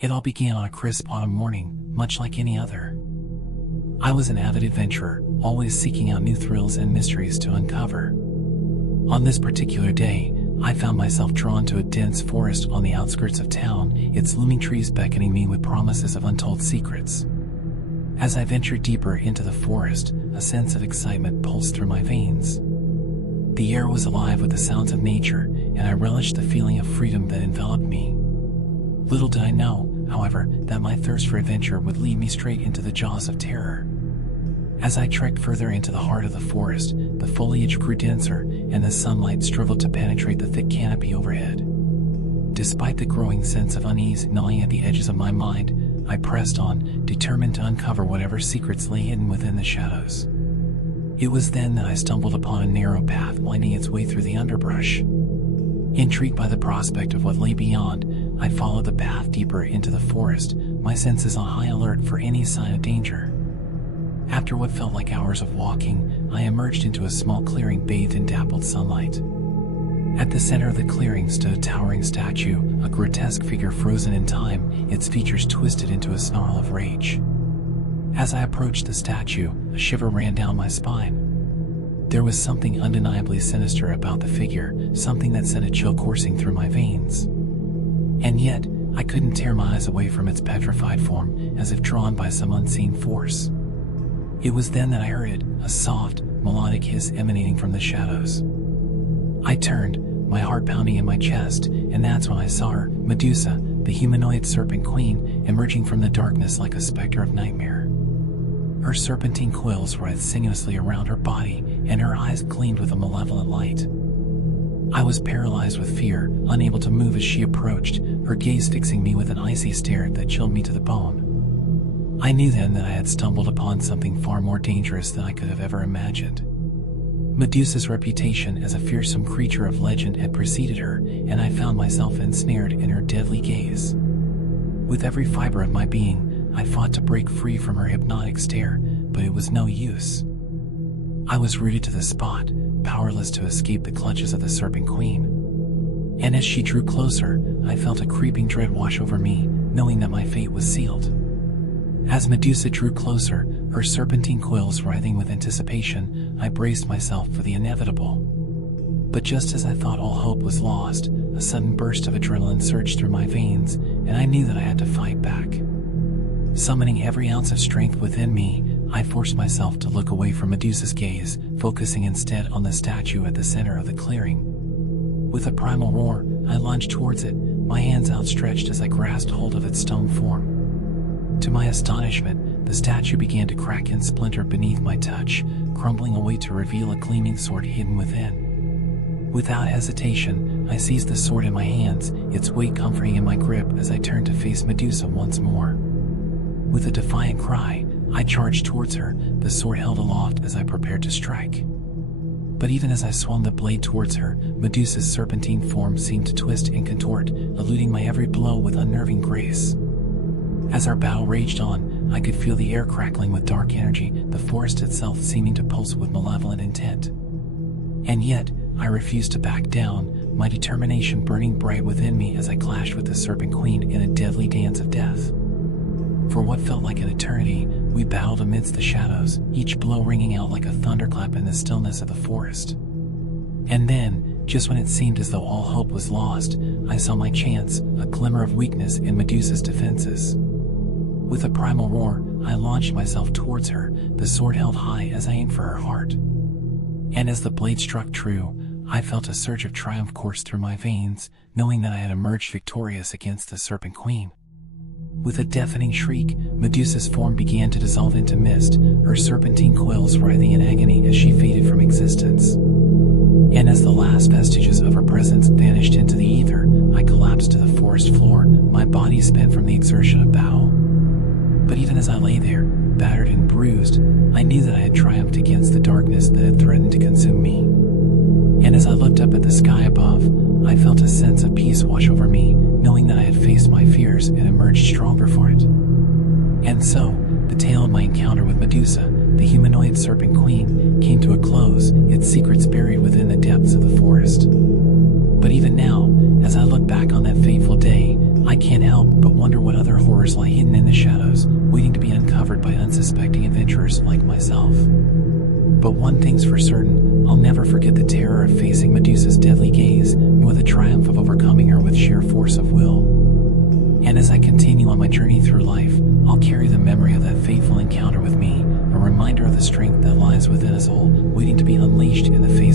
It all began on a crisp autumn morning, much like any other. I was an avid adventurer, always seeking out new thrills and mysteries to uncover. On this particular day, I found myself drawn to a dense forest on the outskirts of town, its looming trees beckoning me with promises of untold secrets. As I ventured deeper into the forest, a sense of excitement pulsed through my veins. The air was alive with the sounds of nature, and I relished the feeling of freedom that enveloped me. Little did I know, however, that my thirst for adventure would lead me straight into the jaws of terror. As I trekked further into the heart of the forest, the foliage grew denser, and the sunlight struggled to penetrate the thick canopy overhead. Despite the growing sense of unease gnawing at the edges of my mind, I pressed on, determined to uncover whatever secrets lay hidden within the shadows. It was then that I stumbled upon a narrow path winding its way through the underbrush. Intrigued by the prospect of what lay beyond, I followed the path deeper into the forest, my senses on high alert for any sign of danger. After what felt like hours of walking, I emerged into a small clearing bathed in dappled sunlight. At the center of the clearing stood a towering statue, a grotesque figure frozen in time, its features twisted into a snarl of rage. As I approached the statue, a shiver ran down my spine. There was something undeniably sinister about the figure, something that sent a chill coursing through my veins. And yet, I couldn't tear my eyes away from its petrified form, as if drawn by some unseen force. It was then that I heard it, a soft, melodic hiss emanating from the shadows. I turned, my heart pounding in my chest, and that's when I saw her, Medusa, the humanoid serpent queen, emerging from the darkness like a specter of nightmare. Her serpentine coils writhed sinuously around her body, and her eyes gleamed with a malevolent light. I was paralyzed with fear, unable to move as she approached, her gaze fixing me with an icy stare that chilled me to the bone. I knew then that I had stumbled upon something far more dangerous than I could have ever imagined. Medusa's reputation as a fearsome creature of legend had preceded her, and I found myself ensnared in her deadly gaze. With every fiber of my being, I fought to break free from her hypnotic stare, but it was no use. I was rooted to the spot, powerless to escape the clutches of the Serpent Queen. And as she drew closer, I felt a creeping dread wash over me, knowing that my fate was sealed. As Medusa drew closer, her serpentine coils writhing with anticipation, I braced myself for the inevitable. But just as I thought all hope was lost, a sudden burst of adrenaline surged through my veins, and I knew that I had to fight back. Summoning every ounce of strength within me, I forced myself to look away from Medusa's gaze, focusing instead on the statue at the center of the clearing. With a primal roar, I lunged towards it, my hands outstretched as I grasped hold of its stone form. To my astonishment, the statue began to crack and splinter beneath my touch, crumbling away to reveal a gleaming sword hidden within. Without hesitation, I seized the sword in my hands, its weight comforting in my grip as I turned to face Medusa once more. With a defiant cry, I charged towards her, the sword held aloft as I prepared to strike. But even as I swung the blade towards her, Medusa's serpentine form seemed to twist and contort, eluding my every blow with unnerving grace. As our battle raged on, I could feel the air crackling with dark energy, the forest itself seeming to pulse with malevolent intent. And yet, I refused to back down, my determination burning bright within me as I clashed with the Serpent Queen in a deadly dance of death. For what felt like an eternity, we battled amidst the shadows, each blow ringing out like a thunderclap in the stillness of the forest. And then, just when it seemed as though all hope was lost, I saw my chance, a glimmer of weakness in Medusa's defenses. With a primal roar, I launched myself towards her, the sword held high as I aimed for her heart. And as the blade struck true, I felt a surge of triumph course through my veins, knowing that I had emerged victorious against the Serpent Queen. With a deafening shriek, Medusa's form began to dissolve into mist, her serpentine coils writhing in agony as she faded from existence. And as the last vestiges of her presence vanished into the ether, I collapsed to the forest floor, my body spent from the exertion of battle. But even as I lay there, battered and bruised, I knew that I had triumphed against the darkness that had threatened to consume me. And as I looked up at the sky above, I felt a sense of peace wash over me, knowing that I had faced my fears and emerged stronger for it. And so, the tale of my encounter with Medusa, the humanoid serpent queen, came to a close, its secrets buried within the depths of the forest. But even now, as I look back on that fateful day, I can't help but wonder what other horrors lie hidden in the shadows, waiting to be uncovered by unsuspecting adventurers like myself. But one thing's for certain, I'll never forget the terror of facing Medusa's deadly gaze, nor the triumph of overcoming her with sheer force of will. And as I continue on my journey through life, I'll carry the memory of that fateful encounter with me, a reminder of the strength that lies within us all, waiting to be unleashed in the face